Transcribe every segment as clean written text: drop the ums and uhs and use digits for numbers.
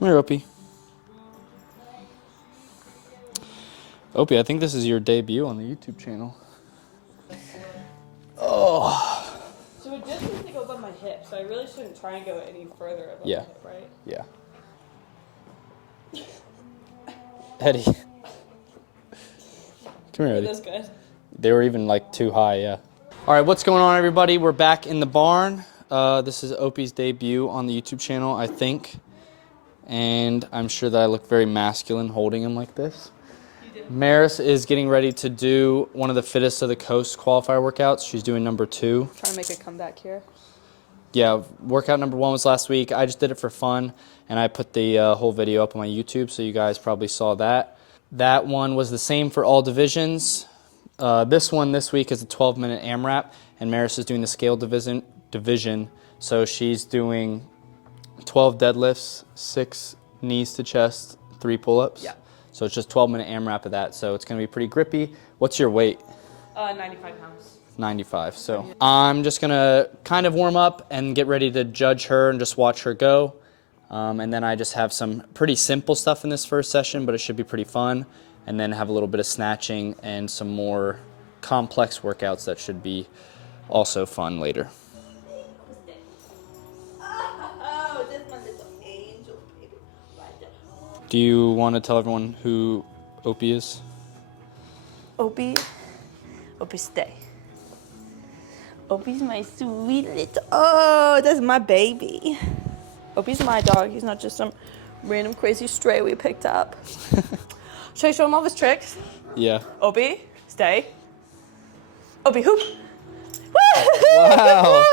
Come here, Opie. Opie, I think this is your debut on the YouTube channel. Oh. So it just needs to go above my hip, so I really shouldn't try and go any further above my hip, right? Yeah. Eddie. Come here, Eddie. That's good. They were even like too high, yeah. All right, what's going on, everybody? We're back in the barn. This is Opie's debut on the YouTube channel, I think. And I'm sure that I look very masculine holding him like this. You do. Maris is getting ready to do one of the Fittest of the Coast qualifier workouts. She's doing number 2. Trying to make a comeback here. Yeah, workout number 1 was last week. I just did it for fun, and I put the whole video up on my YouTube, so you guys probably saw that. That one was the same for all divisions. This one this week is a 12-minute AMRAP, and Maris is doing the scale division. So she's doing 12 deadlifts, 6 knees to chest, 3 pull-ups. Yeah. So it's just 12-minute AMRAP of that. So it's going to be pretty grippy. What's your weight? 95 pounds. 95. So I'm just going to kind of warm up and get ready to judge her and just watch her go. And then I just have some pretty simple stuff in this first session, but it should be pretty fun. And then have a little bit of snatching and some more complex workouts that should be also fun later. Oh, this my little angel, baby. Right there. Do you want to tell everyone who Opie is? Opie stay. Opie's my sweet little, oh, that's my baby. Opie's my dog. He's not just some random crazy stray we picked up. Should I show him all his tricks? Yeah. Opie, stay. Opie, hoop. Wow.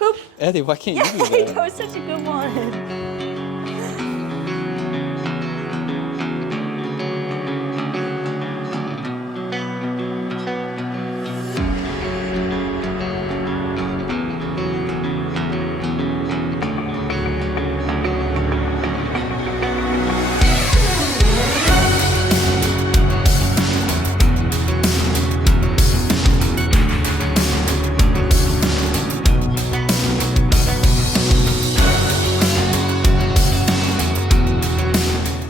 Hoop. Eddie, why can't you do That that? was such a good one.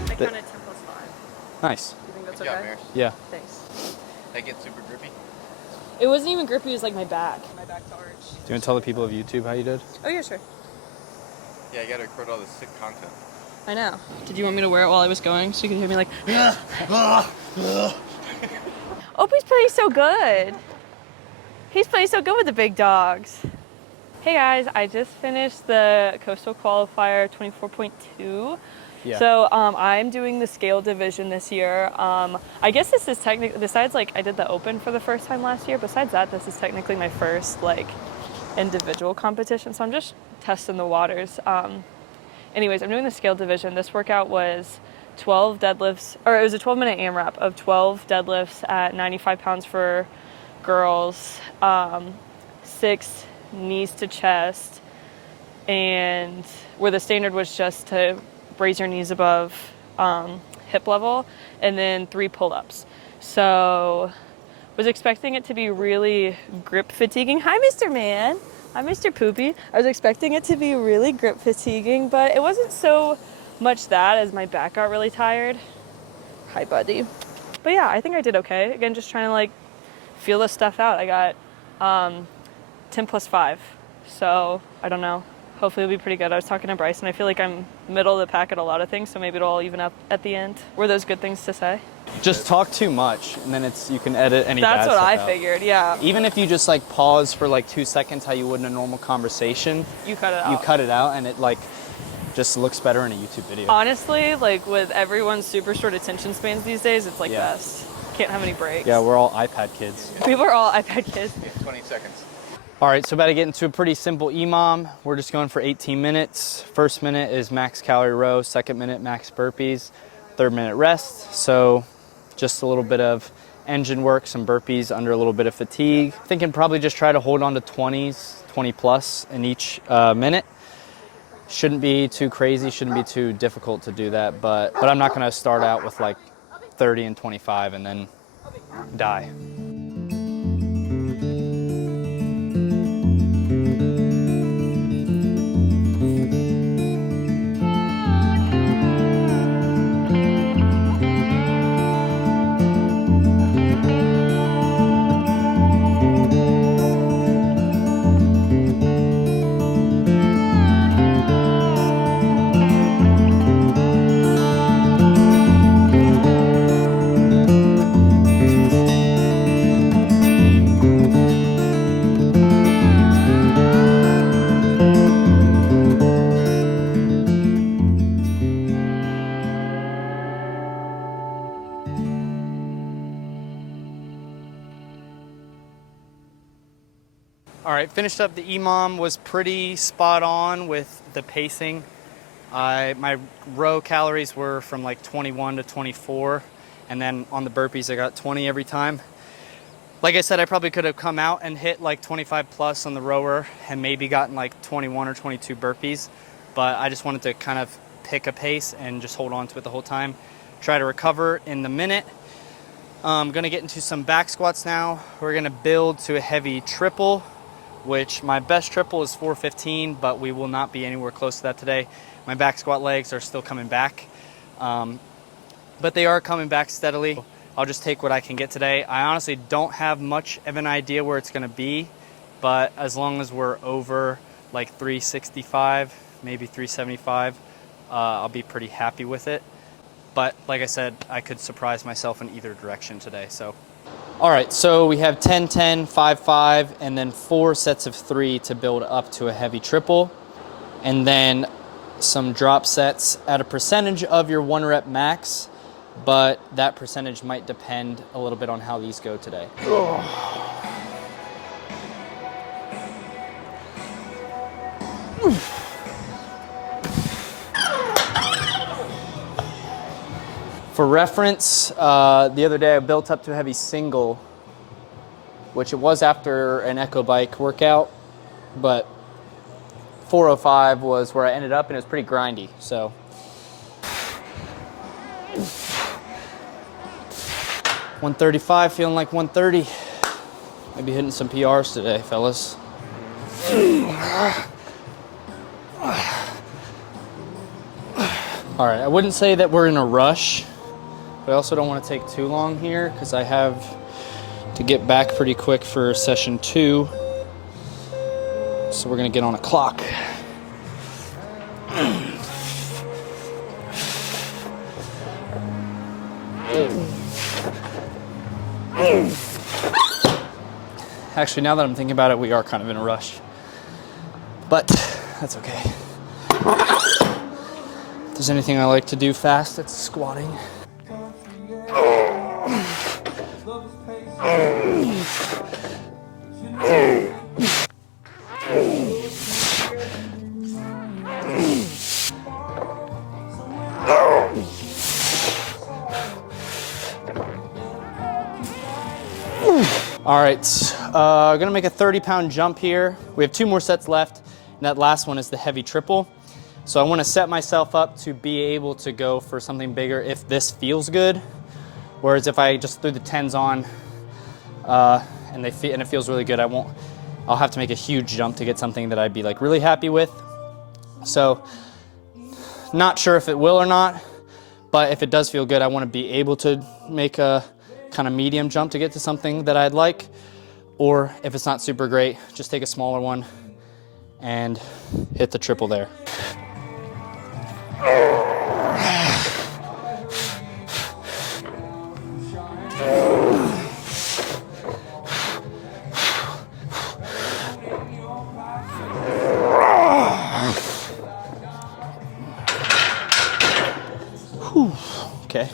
I counted 10 plus 5. Nice. Do you think that's Good okay? job, Maris. Yeah. Thanks. They get super grippy. It wasn't even grippy, it was like my back. My back's arched. Do you want to tell the people of YouTube how you did? Oh yeah, sure. Yeah, you gotta record all this sick content. I know. Did you want me to wear it while I was going so you could hear me like, Opie's playing so good. He's playing so good with the big dogs. hey guys, I just finished the Coastal Qualifier 24.2. Yeah. So I'm doing the scale division this year. I guess this is technically, besides like I did the open for the first time last year, besides that, this is technically my first like individual competition. So I'm just testing the waters. Anyways, I'm doing the scale division. This workout was 12 deadlifts, or it was a 12-minute AMRAP of 12 deadlifts at 95 pounds for girls, 6 knees to chest, and where the standard was just to raise your knees above hip level, and then 3 pull-ups. So was expecting it to be really grip fatiguing. Hi, Mr. Man. Hi, Mr. Poopy. I was expecting it to be really grip fatiguing, but it wasn't so much that as my back got really tired. Hi, buddy. But yeah, I think I did okay. Again, just trying to like feel this stuff out. I got 10 plus 5. So I don't know. Hopefully it'll be pretty good. I was talking to Bryson. I feel like I'm middle of the pack at a lot of things, so maybe it'll all even up at the end. Were those good things to say? Just talk too much, and then you can edit any That's bad what stuff I out. figured, yeah. Even if you just like pause for like 2 seconds, how you would in a normal conversation, You cut it out. you cut it out, and it like just looks better in a YouTube video. Honestly, like with everyone's super short attention spans these days, it's like Yeah. best. Can't have any breaks. Yeah, we're all iPad kids. People are all iPad kids. Yeah, 20 seconds. All right, so about to get into a pretty simple EMOM. We're just going for 18 minutes. First minute is max calorie row. Second minute, max burpees. Third minute rest. So just a little bit of engine work, some burpees under a little bit of fatigue. Thinking probably just try to hold on to 20s, 20 plus in each minute. Shouldn't be too crazy, shouldn't be too difficult to do that, but I'm not gonna start out with like 30 and 25 and then die. All right, finished up the EMOM, was pretty spot on with the pacing. My row calories were from like 21 to 24, and then on the burpees I got 20 every time. Like I said, I probably could have come out and hit like 25 plus on the rower and maybe gotten like 21 or 22 burpees, but I just wanted to kind of pick a pace and just hold on to it the whole time. Try to recover in the minute. I'm gonna get into some back squats now. We're gonna build to a heavy triple, which my best triple is 415, but we will not be anywhere close to that today. My back squat legs are still coming back, but they are coming back steadily. I'll just take what I can get today. I honestly don't have much of an idea where it's gonna be, but as long as we're over like 365, maybe 375, I'll be pretty happy with it. But like I said, I could surprise myself in either direction today, so. All right, so we have 10, 10, 5, 5, and then 4 sets of 3 to build up to a heavy triple. And then some drop sets at a percentage of your 1 rep max, but that percentage might depend a little bit on how these go today. For reference, the other day I built up to a heavy single, which it was after an Echo Bike workout, but 405 was where I ended up, and it was pretty grindy, so. 135, feeling like 130. Maybe hitting some PRs today, fellas. All right, I wouldn't say that we're in a rush, but I also don't want to take too long here because I have to get back pretty quick for session 2. So we're gonna get on a clock. Actually, now that I'm thinking about it, we are kind of in a rush, but that's okay. If there's anything I like to do fast, it's squatting. All right, gonna make a 30-pound jump here. We have 2 more sets left, and that last one is the heavy triple. So I wanna set myself up to be able to go for something bigger if this feels good. Whereas if I just threw the 10s on and it feels really good, I'll have to make a huge jump to get something that I'd be like really happy with. So not sure if it will or not, but if it does feel good, I wanna be able to make a kind of medium jump to get to something that I'd like, or if it's not super great, just take a smaller one and hit the triple there. Whew. Okay.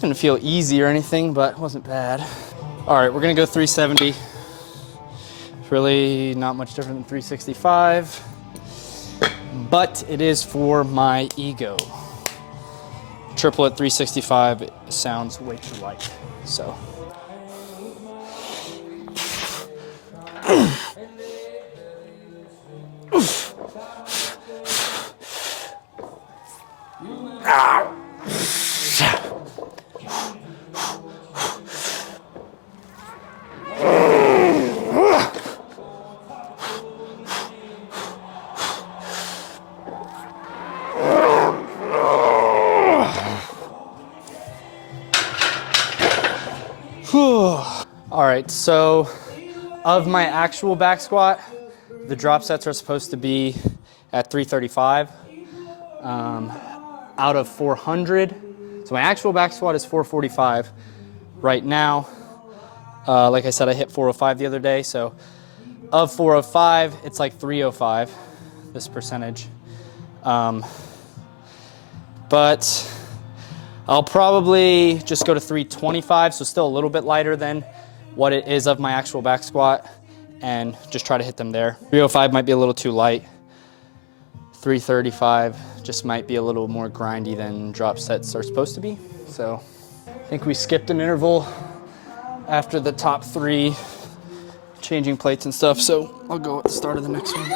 Didn't feel easy or anything, but it wasn't bad. All right, we're gonna go 370. It's really not much different than 365, but it is for my ego. Triple at 365 sounds way too light, so. All right, so of my actual back squat, the drop sets are supposed to be at 335 out of 400. So my actual back squat is 445 right now. Like I said, I hit 405 the other day, so of 405, it's like 305, this percentage. But I'll probably just go to 325, so still a little bit lighter than what it is of my actual back squat. and just try to hit them there. 305 might be a little too light. 335 just might be a little more grindy than drop sets are supposed to be. So I think we skipped an interval after the top 3 changing plates and stuff, so I'll go at the start of the next one.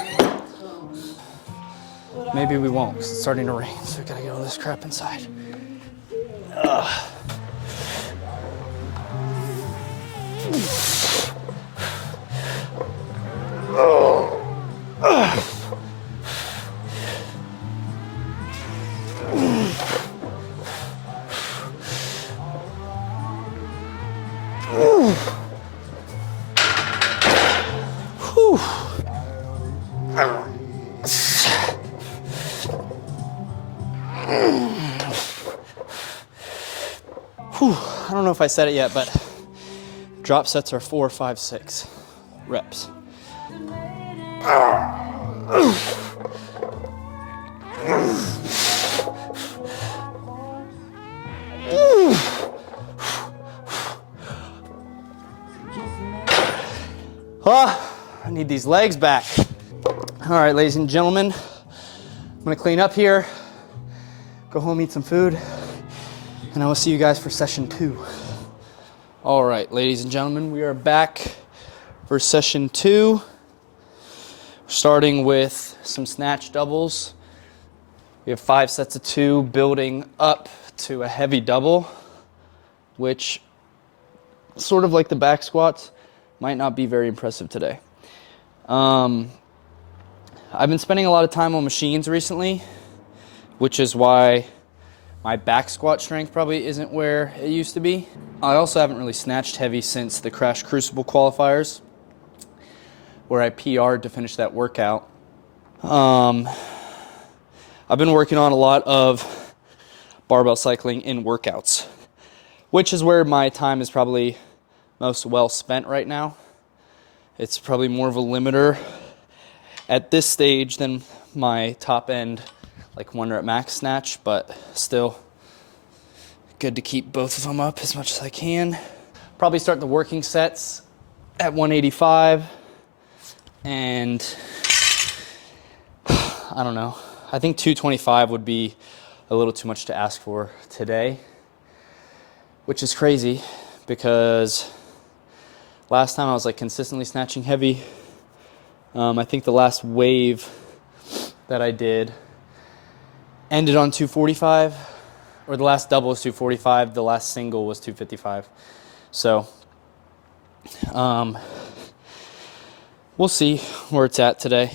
Maybe we won't, 'cause it's starting to rain, so we gotta get all this crap inside. Ugh. I don't know if I said it yet, but drop sets are 4, 5, 6 reps. I need these legs back. All right, ladies and gentlemen, I'm gonna clean up here, go home, eat some food, and I will see you guys for session 2. All right, ladies and gentlemen, we are back for session 2. Starting with some snatch doubles. We have 5 sets of 2, building up to a heavy double, which, sort of like the back squats, might not be very impressive today. I've been spending a lot of time on machines recently, which is why my back squat strength probably isn't where it used to be. I also haven't really snatched heavy since the Crash Crucible qualifiers, where I PR'd to finish that workout. I've been working on a lot of barbell cycling in workouts, which is where my time is probably most well spent right now. It's probably more of a limiter at this stage than my top end, like 1 rep max snatch, but still good to keep both of them up as much as I can. Probably start the working sets at 185, and I don't know. I think 225 would be a little too much to ask for today, which is crazy because last time I was like consistently snatching heavy. I think the last wave that I did ended on 245, or the last double was 245, the last single was 255. So we'll see where it's at today.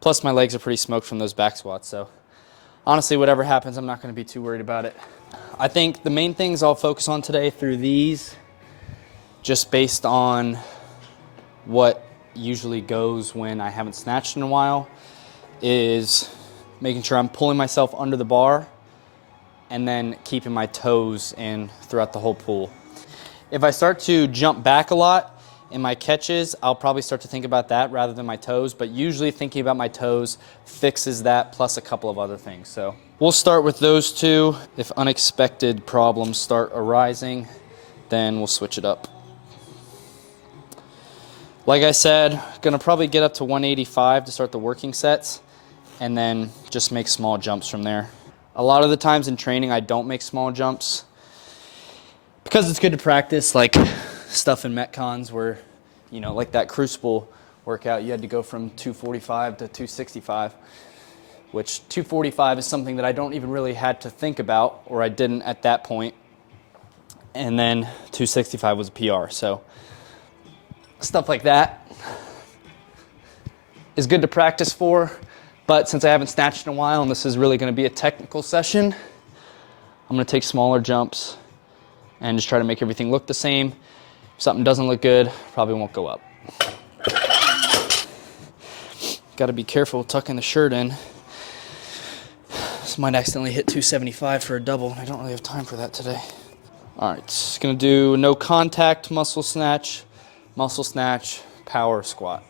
Plus my legs are pretty smoked from those back squats, so honestly whatever happens I'm not going to be too worried about it. I think the main things I'll focus on today through these, just based on what usually goes when I haven't snatched in a while, is making sure I'm pulling myself under the bar and then keeping my toes in throughout the whole pull. If I start to jump back a lot in my catches, I'll probably start to think about that rather than my toes, but usually thinking about my toes fixes that plus a couple of other things. So we'll start with those 2. If unexpected problems start arising, then we'll switch it up. Like I said, gonna probably get up to 185 to start the working sets and then just make small jumps from there. A lot of the times in training I don't make small jumps because it's good to practice, like stuff in Metcons where, you know, like that Crucible workout, you had to go from 245 to 265, which 245 is something that I don't even really had to think about, or I didn't at that point. And then 265 was a PR, so stuff like that is good to practice for, but since I haven't snatched in a while and this is really going to be a technical session, I'm going to take smaller jumps and just try to make everything look the same. If something doesn't look good, probably won't go up. Got to be careful tucking the shirt in. This might accidentally hit 275 for a double, and I don't really have time for that today. All right, just going to do no contact muscle snatch, power squat.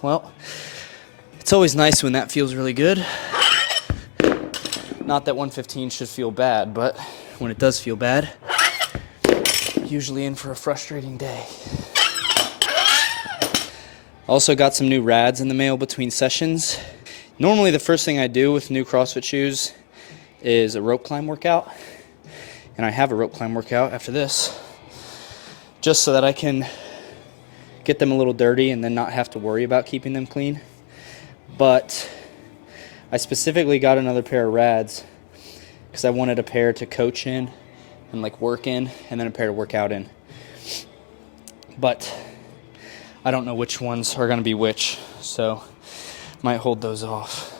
Well, it's always nice when that feels really good. Not that 115 should feel bad, but when it does feel bad, usually in for a frustrating day. Also got some new rads in the mail between sessions. Normally the first thing I do with new CrossFit shoes is a rope climb workout. And I have a rope climb workout after this, just so that I can get them a little dirty and then not have to worry about keeping them clean. But I specifically got another pair of rads because I wanted a pair to coach in and like work in, and then a pair to work out in. But I don't know which ones are gonna be which, so might hold those off.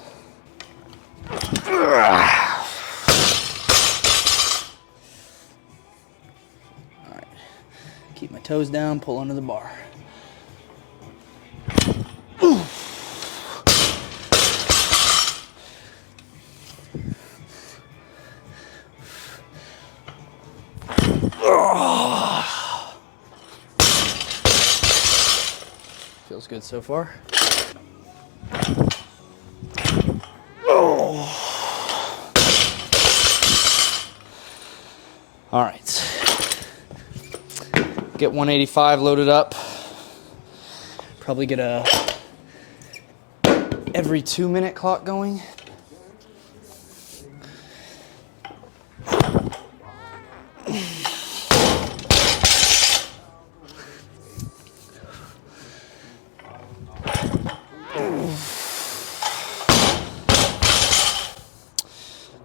Alright, keep my toes down, pull under the bar. Feels good so far. All right. Get 185 loaded up. Probably get a every 2-minute clock going.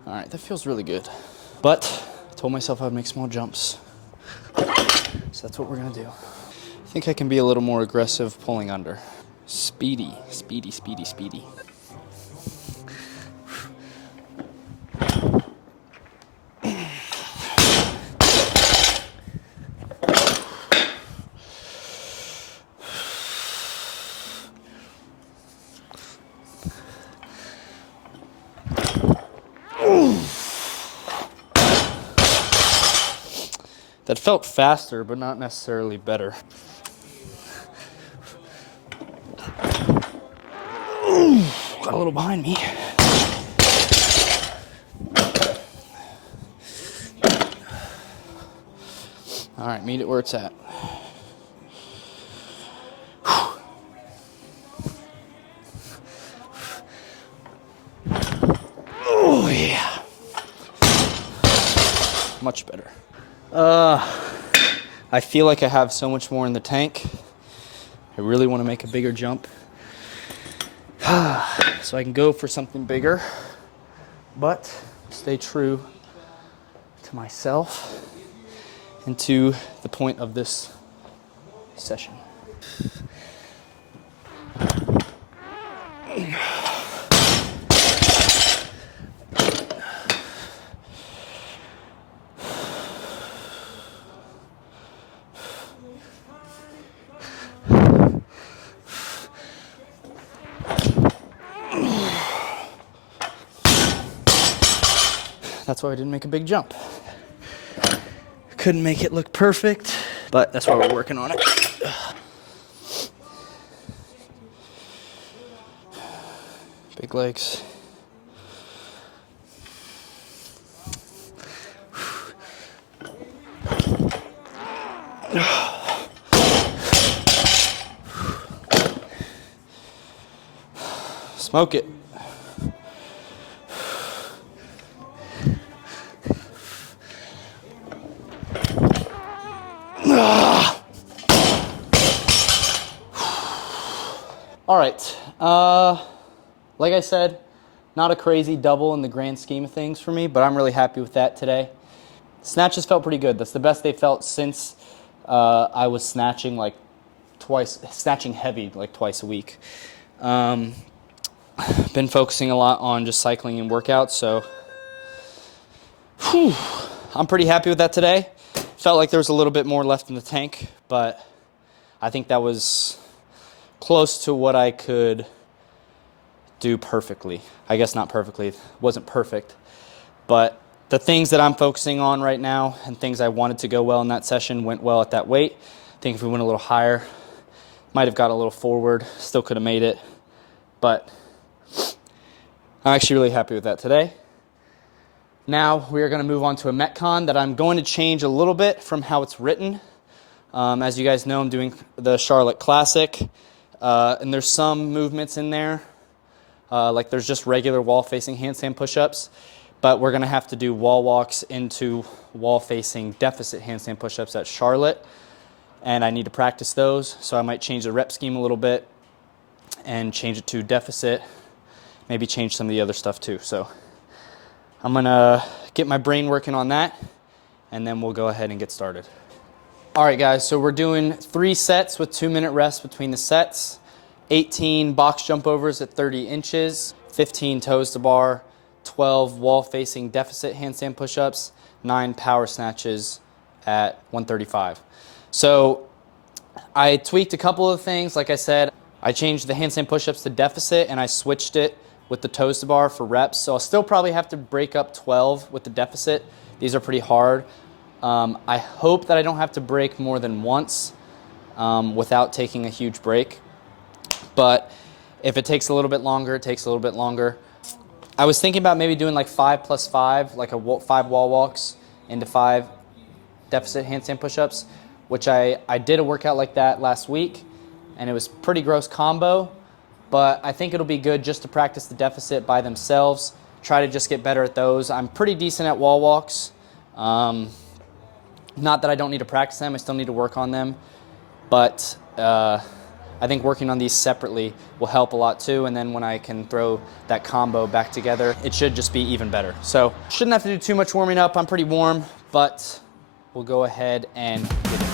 All right, that feels really good. But I told myself I would make small jumps. So that's what we're gonna do. I think I can be a little more aggressive pulling under. Speedy, speedy, speedy, speedy. That felt faster, but not necessarily better. Got a little behind me. All right, meet it where it's at. Oh, yeah. Much better. I feel like I have so much more in the tank. I really want to make a bigger jump. So I can go for something bigger, but stay true to myself and to the point of this session. That's why I didn't make a big jump. Couldn't make it look perfect, but that's why we're working on it. Big legs. Smoke it. All right, like I said, not a crazy double in the grand scheme of things for me, but I'm really happy with that today. Snatches felt pretty good. That's the best they felt since I was snatching heavy like twice a week. Been focusing a lot on just cycling and workouts, so I'm pretty happy with that today. Felt like there was a little bit more left in the tank, but I think that was close to what I could do perfectly. I guess not perfectly, it wasn't perfect, but the things that I'm focusing on right now and things I wanted to go well in that session went well at that weight. I think if we went a little higher, Might have got a little forward, still could have made it, but I'm actually really happy with that today. Now we are going to move on to a Metcon that I'm going to change a little bit from how it's written. As you guys know, I'm doing the Charlotte Classic, and there's some movements in there, like there's just regular wall-facing handstand push-ups, but we're going to have to do wall walks into wall-facing deficit handstand push-ups at Charlotte, and I need to practice those, so I might change the rep scheme a little bit and change it to deficit, maybe change some of the other stuff too. So I'm going to get my brain working on that, and then we'll go ahead and get started. All right, guys, so we're doing 3 sets with 2-minute rest between the sets, 18 box jump overs at 30 inches, 15 toes to bar, 12 wall-facing deficit handstand push-ups, 9 power snatches at 135. So I tweaked a couple of things. Like I said, I changed the handstand push-ups to deficit, and I switched it with the toes to bar for reps. So I'll still probably have to break up 12 with the deficit. These are pretty hard. I hope that I don't have to break more than once without taking a huge break. But if it takes a little bit longer, it takes a little bit longer. I was thinking about maybe doing like 5 plus 5, like 5 wall walks into 5 deficit handstand push-ups, which I did a workout like that last week, and it was pretty gross combo, but I think it'll be good just to practice the deficit by themselves, try to just get better at those. I'm pretty decent at wall walks. Not that I don't need to practice them, I still need to work on them, but I think working on these separately will help a lot too, and then when I can throw that combo back together, it should just be even better. So shouldn't have to do too much warming up. I'm pretty warm, but we'll go ahead and get it.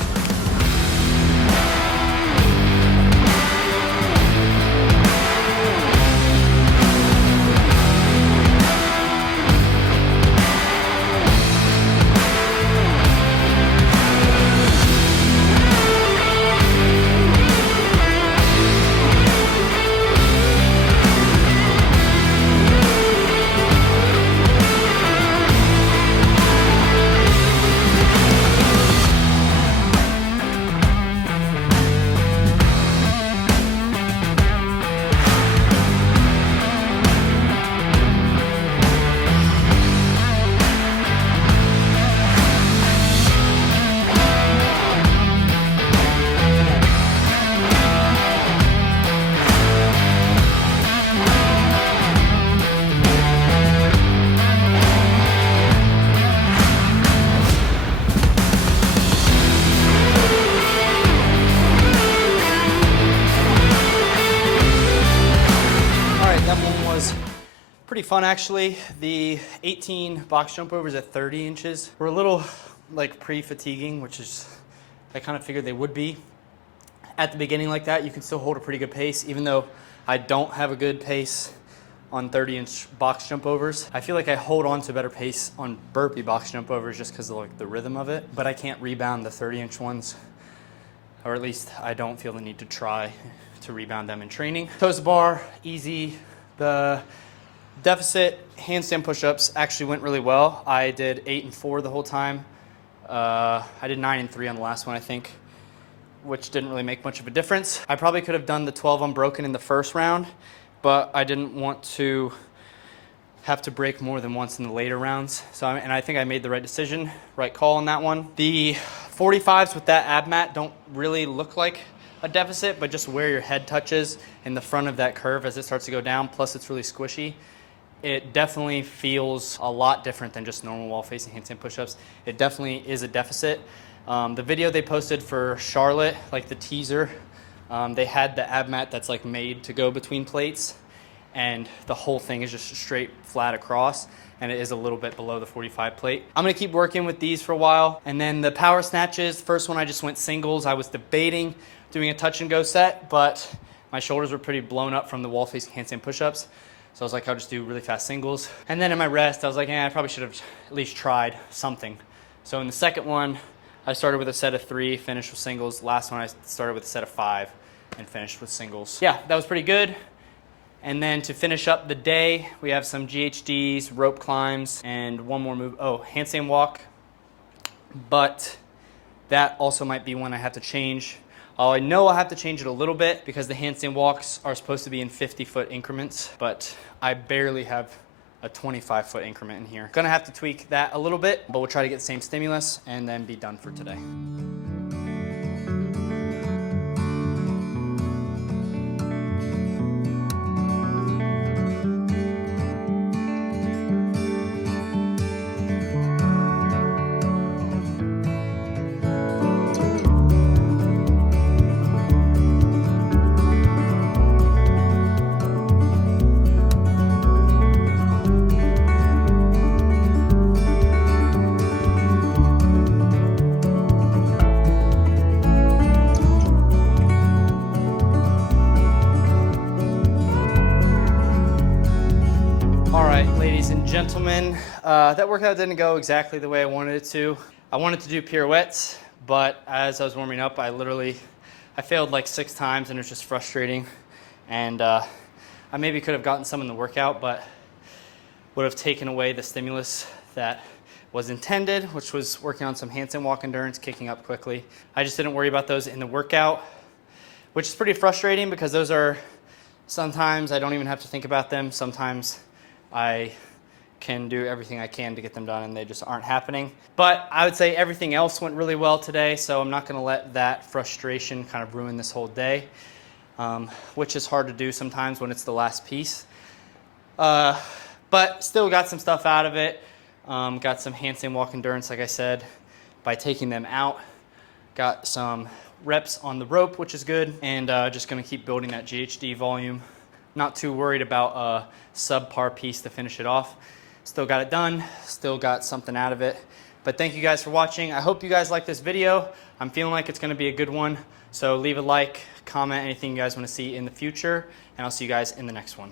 Pretty fun actually. The 18 box jump overs at 30 inches were a little like pre-fatiguing, which is, I kind of figured they would be. At the beginning like that, you can still hold a pretty good pace, even though I don't have a good pace on 30-inch box jump overs. I feel like I hold on to a better pace on burpee box jump overs just because of like the rhythm of it, but I can't rebound the 30-inch ones, or at least I don't feel the need to try to rebound them in training. Toes to bar, easy. The deficit handstand push-ups actually went really well. I did 8 and 4 the whole time. I did 9 and 3 on the last one, I think, which didn't really make much of a difference. I probably could have done the 12 unbroken in the first round, but I didn't want to have to break more than once in the later rounds. And I think I made the right decision, right call on that one. The 45s with that ab mat don't really look like a deficit, but just where your head touches in the front of that curve as it starts to go down, plus it's really squishy. It definitely feels a lot different than just normal wall-facing handstand push-ups. It definitely is a deficit. The video they posted for Charlotte, like the teaser, they had the ab mat that's like made to go between plates, and the whole thing is just straight flat across, and it is a little bit below the 45 plate. I'm gonna keep working with these for a while. And then the power snatches, first one I just went singles. I was debating doing a touch and go set, but my shoulders were pretty blown up from the wall-facing handstand push-ups. So I was like, I'll just do really fast singles. And then in my rest, I was like, I probably should have at least tried something. So in the second one, I started with a set of 3, finished with singles. Last one, I started with a set of 5 and finished with singles. Yeah, that was pretty good. And then to finish up the day, we have some GHDs, rope climbs, and one more move. Oh, handstand walk. But that also might be one I have to change I know I'll have to change it a little bit because the handstand walks are supposed to be in 50-foot increments, but I barely have a 25-foot increment in here. Gonna have to tweak that a little bit, but we'll try to get the same stimulus and then be done for today. Ladies and gentlemen, that workout didn't go exactly the way I wanted it to. I wanted to do pirouettes, but as I was warming up, I failed like 6 times, and it was just frustrating. And I maybe could have gotten some in the workout, but would have taken away the stimulus that was intended, which was working on some handstand walk endurance, kicking up quickly. I just didn't worry about those in the workout, which is pretty frustrating because those are, sometimes I don't even have to think about them. Sometimes I can do everything I can to get them done and they just aren't happening. But I would say everything else went really well today, so I'm not gonna let that frustration kind of ruin this whole day, which is hard to do sometimes when it's the last piece. But still got some stuff out of it. Got some handstand walk endurance, like I said, by taking them out. Got some reps on the rope, which is good, and just gonna keep building that GHD volume. Not too worried about a subpar piece to finish it off. Still got it done, still got something out of it. But thank you guys for watching. I hope you guys like this video. I'm feeling like it's gonna be a good one. So leave a like, comment anything you guys wanna see in the future, and I'll see you guys in the next one.